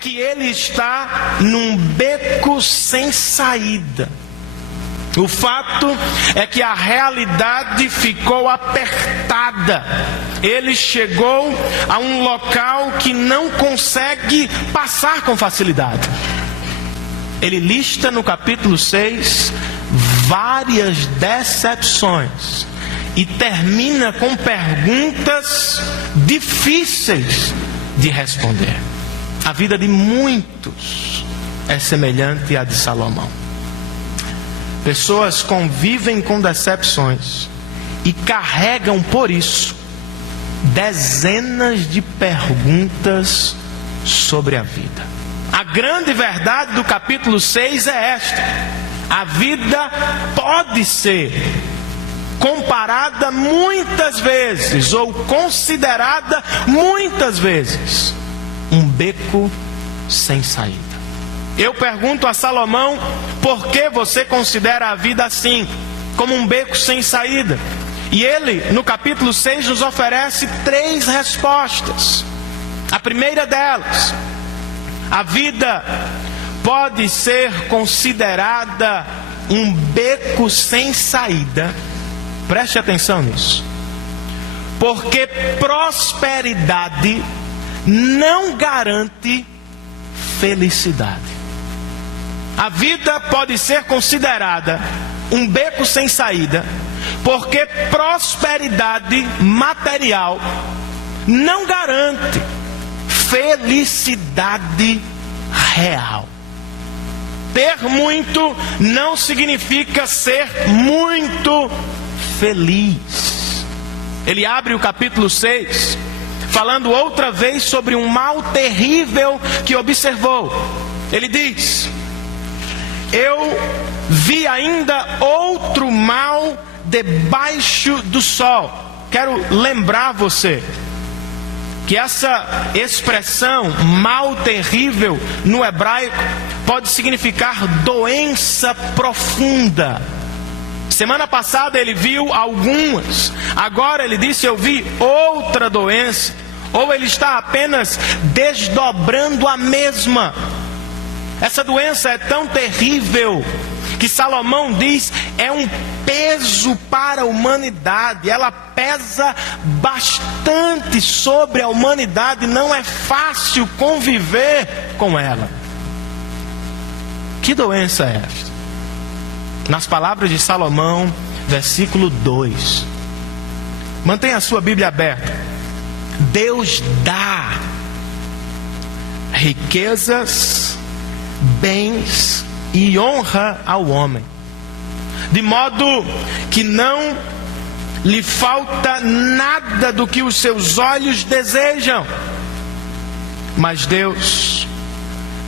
que ele está num beco sem saída. O fato é que a realidade ficou apertada. Ele chegou a um local que não consegue passar com facilidade. Ele lista no capítulo 6 várias decepções e termina com perguntas difíceis de responder. A vida de muitos é semelhante à de Salomão. Pessoas convivem com decepções e carregam por isso dezenas de perguntas sobre a vida. A grande verdade do capítulo 6 é esta: a vida pode ser comparada muitas vezes, ou considerada muitas vezes, um beco sem saída. Eu pergunto a Salomão: por que você considera a vida assim, como um beco sem saída? E ele, no capítulo 6, nos oferece 3 respostas. A primeira delas: a vida pode ser considerada um beco sem saída. Preste atenção nisso. Porque prosperidade não garante felicidade. A vida pode ser considerada um beco sem saída, porque prosperidade material não garante felicidade real. Ter muito não significa ser muito feliz. Ele abre o capítulo 6 falando outra vez sobre um mal terrível que observou. Ele diz: eu vi ainda outro mal debaixo do sol. Quero lembrar você que essa expressão mal terrível no hebraico pode significar doença profunda. Semana passada ele viu algumas, agora ele disse: eu vi outra doença. Ou ele está apenas desdobrando a mesma. Essa doença é tão terrível que Salomão diz é um peso para a humanidade. Ela pesa bastante sobre a humanidade. Não é fácil conviver com ela. Que doença é esta? Nas palavras de Salomão, versículo 2. Mantenha a sua Bíblia aberta. Deus dá riquezas, bens e honra ao homem, de modo que não lhe falta nada do que os seus olhos desejam. Mas Deus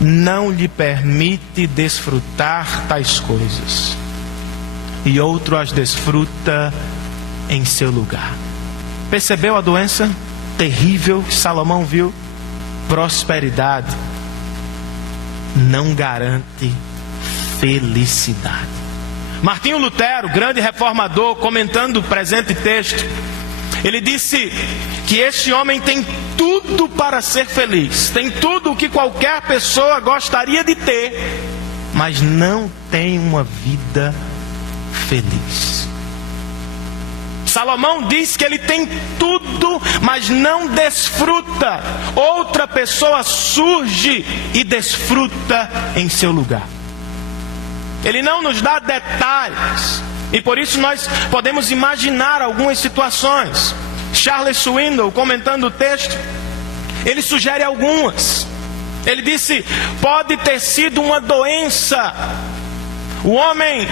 não lhe permite desfrutar tais coisas, e outro as desfruta em seu lugar. Percebeu a doença terrível que Salomão viu? Prosperidade não garante felicidade. Martinho Lutero, grande reformador, comentando o presente texto, ele disse que este homem tem tudo para ser feliz, tem tudo o que qualquer pessoa gostaria de ter, mas não tem uma vida feliz. Salomão diz que ele tem tudo, mas não desfruta. Outra pessoa surge e desfruta em seu lugar. Ele não nos dá detalhes, e por isso nós podemos imaginar algumas situações. Charles Swindoll, comentando o texto, ele sugere algumas. Ele disse: pode ter sido uma doença. O homem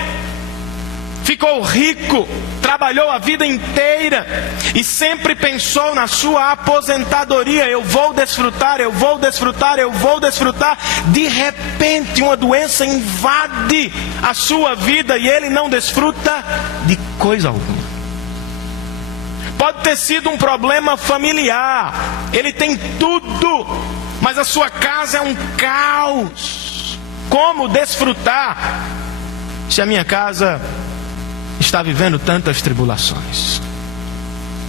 ficou rico, trabalhou a vida inteira e sempre pensou na sua aposentadoria: eu vou desfrutar, eu vou desfrutar, eu vou desfrutar. De repente uma doença invade a sua vida e ele não desfruta de coisa alguma. Pode ter sido um problema familiar. Ele tem tudo, mas a sua casa é um caos. Como desfrutar se a minha casa está vivendo tantas tribulações?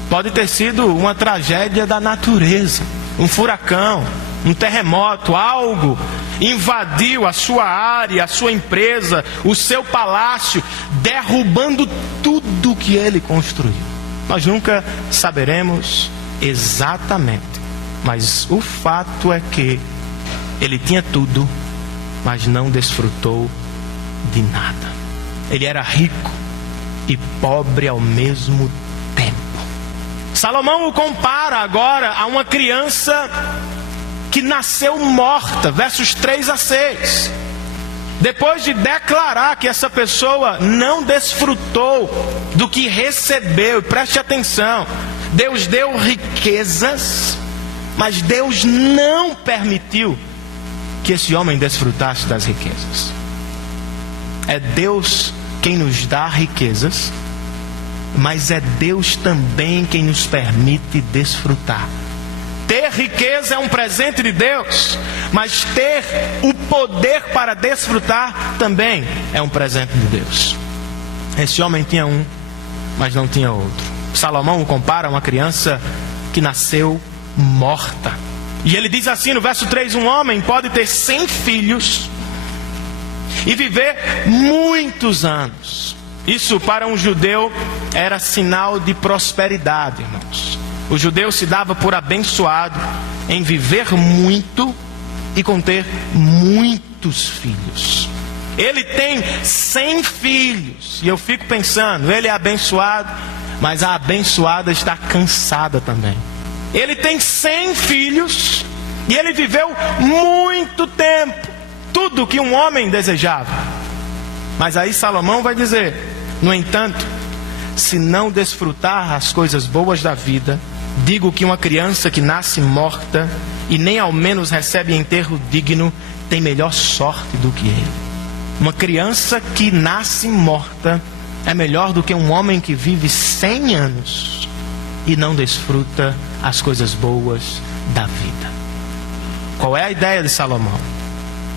Pode ter sido uma tragédia da natureza, um furacão, um terremoto, algo invadiu a sua área, a sua empresa, o seu palácio, derrubando tudo que ele construiu. Nós nunca saberemos exatamente, mas o fato é que ele tinha tudo, mas não desfrutou de nada. Ele era rico e pobre ao mesmo tempo. Salomão o compara agora a uma criança que nasceu morta, versos 3 a 6. Depois de declarar que essa pessoa não desfrutou do que recebeu, preste atenção, Deus deu riquezas, mas Deus não permitiu que esse homem desfrutasse das riquezas. É Deus quem nos dá riquezas, mas é Deus também quem nos permite desfrutar. Ter riqueza é um presente de Deus, mas ter o poder para desfrutar também é um presente de Deus. Esse homem tinha um, mas não tinha outro. Salomão o compara a uma criança que nasceu morta. E ele diz assim no verso 3: um homem pode ter 100 filhos e viver muitos anos. Isso para um judeu era sinal de prosperidade, irmãos. O judeu se dava por abençoado em viver muito e conter muitos filhos. Ele tem 100 filhos. E eu fico pensando, ele é abençoado, mas a abençoada está cansada também. Ele tem 100 filhos e ele viveu muito tempo, tudo que um homem desejava. Mas aí Salomão vai dizer: no entanto, se não desfrutar as coisas boas da vida, digo que uma criança que nasce morta e nem ao menos recebe enterro digno tem melhor sorte do que ele. Uma criança que nasce morta é melhor do que um homem que vive 100 anos e não desfruta as coisas boas da vida. Qual é a ideia de Salomão?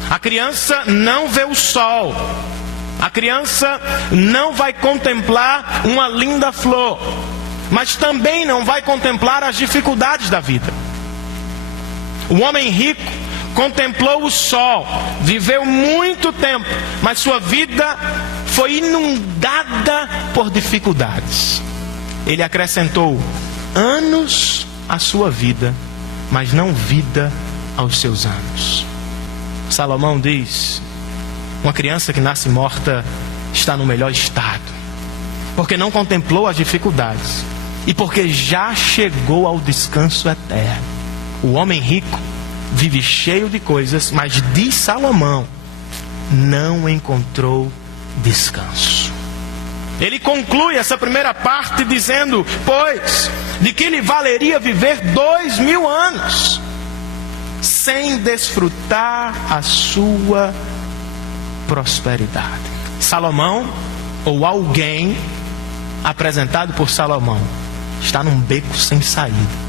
A criança não vê o sol. A criança não vai contemplar uma linda flor, mas também não vai contemplar as dificuldades da vida. O homem rico contemplou o sol, viveu muito tempo, mas sua vida foi inundada por dificuldades. Ele acrescentou anos à sua vida, mas não vida aos seus anos. Salomão diz: uma criança que nasce morta está no melhor estado, porque não contemplou as dificuldades e porque já chegou ao descanso eterno. O homem rico vive cheio de coisas, mas diz Salomão, não encontrou descanso. Ele conclui essa primeira parte dizendo: pois, de que lhe valeria viver 2000 anos sem desfrutar a sua prosperidade? Salomão, ou alguém apresentado por Salomão, está num beco sem saída.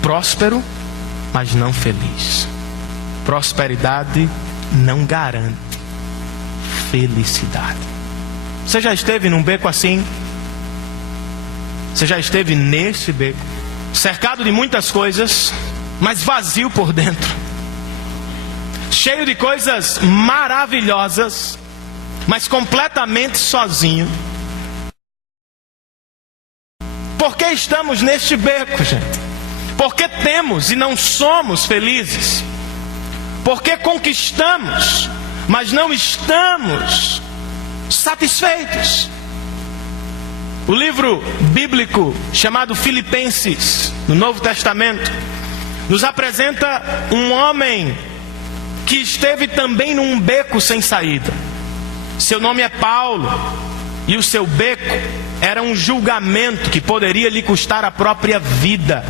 Próspero, mas não feliz. Prosperidade não garante felicidade. Você já esteve num beco assim? Você já esteve nesse beco, cercado de muitas coisas, mas vazio por dentro, cheio de coisas maravilhosas, mas completamente sozinho? Por que estamos neste beco, gente? Por que temos e não somos felizes? Por que conquistamos, mas não estamos satisfeitos? O livro bíblico chamado Filipenses, no Novo Testamento, nos apresenta um homem que esteve também num beco sem saída. Seu nome é Paulo, e o seu beco era um julgamento que poderia lhe custar a própria vida.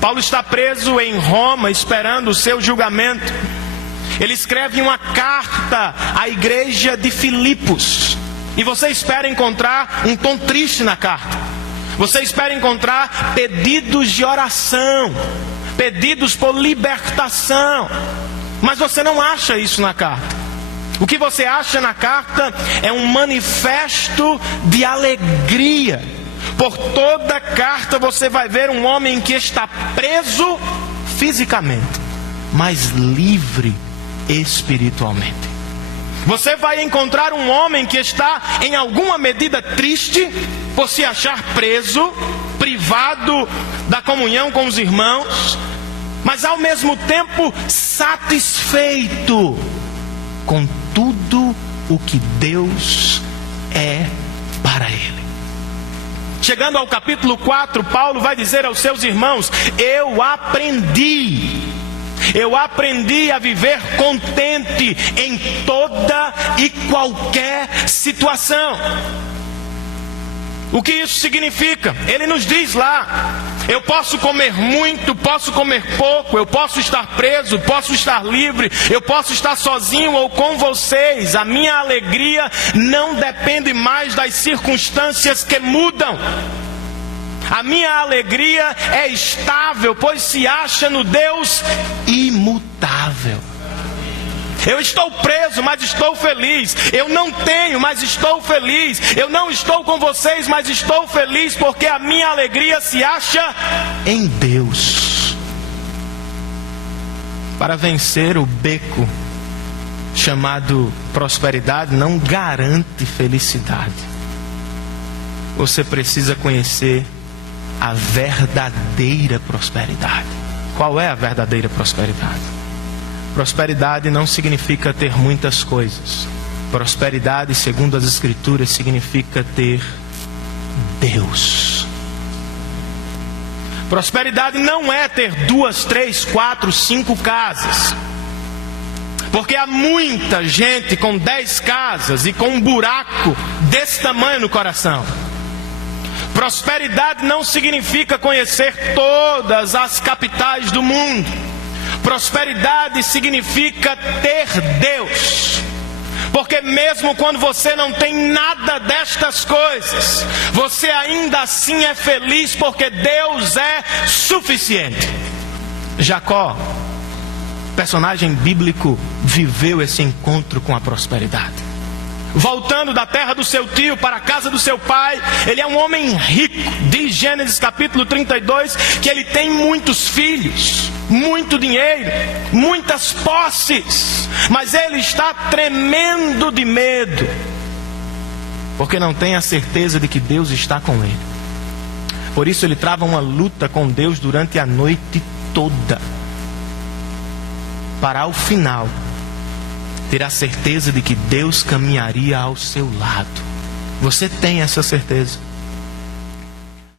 Paulo está preso em Roma, esperando o seu julgamento. Ele escreve uma carta à igreja de Filipos, e você espera encontrar um tom triste na carta. Você espera encontrar pedidos de oração, pedidos por libertação, mas você não acha isso na carta. O que você acha na carta é um manifesto de alegria. Por toda a carta você vai ver um homem que está preso fisicamente, mas livre espiritualmente. Você vai encontrar um homem que está em alguma medida triste por se achar preso, privado da comunhão com os irmãos, mas ao mesmo tempo satisfeito com tudo o que Deus é para ele. Chegando ao capítulo 4, Paulo vai dizer aos seus irmãos: eu aprendi a viver contente em toda e qualquer situação. O que isso significa? Ele nos diz lá: eu posso comer muito, posso comer pouco, eu posso estar preso, posso estar livre, eu posso estar sozinho ou com vocês. A minha alegria não depende mais das circunstâncias que mudam. A minha alegria é estável, pois se acha no Deus imutável. Eu estou preso, mas estou feliz. Eu não tenho, mas estou feliz. Eu não estou com vocês, mas estou feliz, porque a minha alegria se acha em Deus. Para vencer o beco chamado prosperidade não garante felicidade. Você precisa conhecer a verdadeira prosperidade. Qual é a verdadeira prosperidade? Prosperidade não significa ter muitas coisas. Prosperidade, segundo as Escrituras, significa ter Deus. Prosperidade não é ter 2, 3, 4, 5 casas. Porque há muita gente com 10 casas e com um buraco desse tamanho no coração. Prosperidade não significa conhecer todas as capitais do mundo. Prosperidade significa ter Deus. Porque mesmo quando você não tem nada destas coisas, você ainda assim é feliz, porque Deus é suficiente. Jacó, personagem bíblico, viveu esse encontro com a prosperidade. Voltando da terra do seu tio para a casa do seu pai, ele é um homem rico. Diz Gênesis capítulo 32 que ele tem muitos filhos, muito dinheiro, muitas posses, mas ele está tremendo de medo, porque não tem a certeza de que Deus está com ele. Por isso ele trava uma luta com Deus durante a noite toda, para ao final ter a certeza de que Deus caminharia ao seu lado. Você tem essa certeza?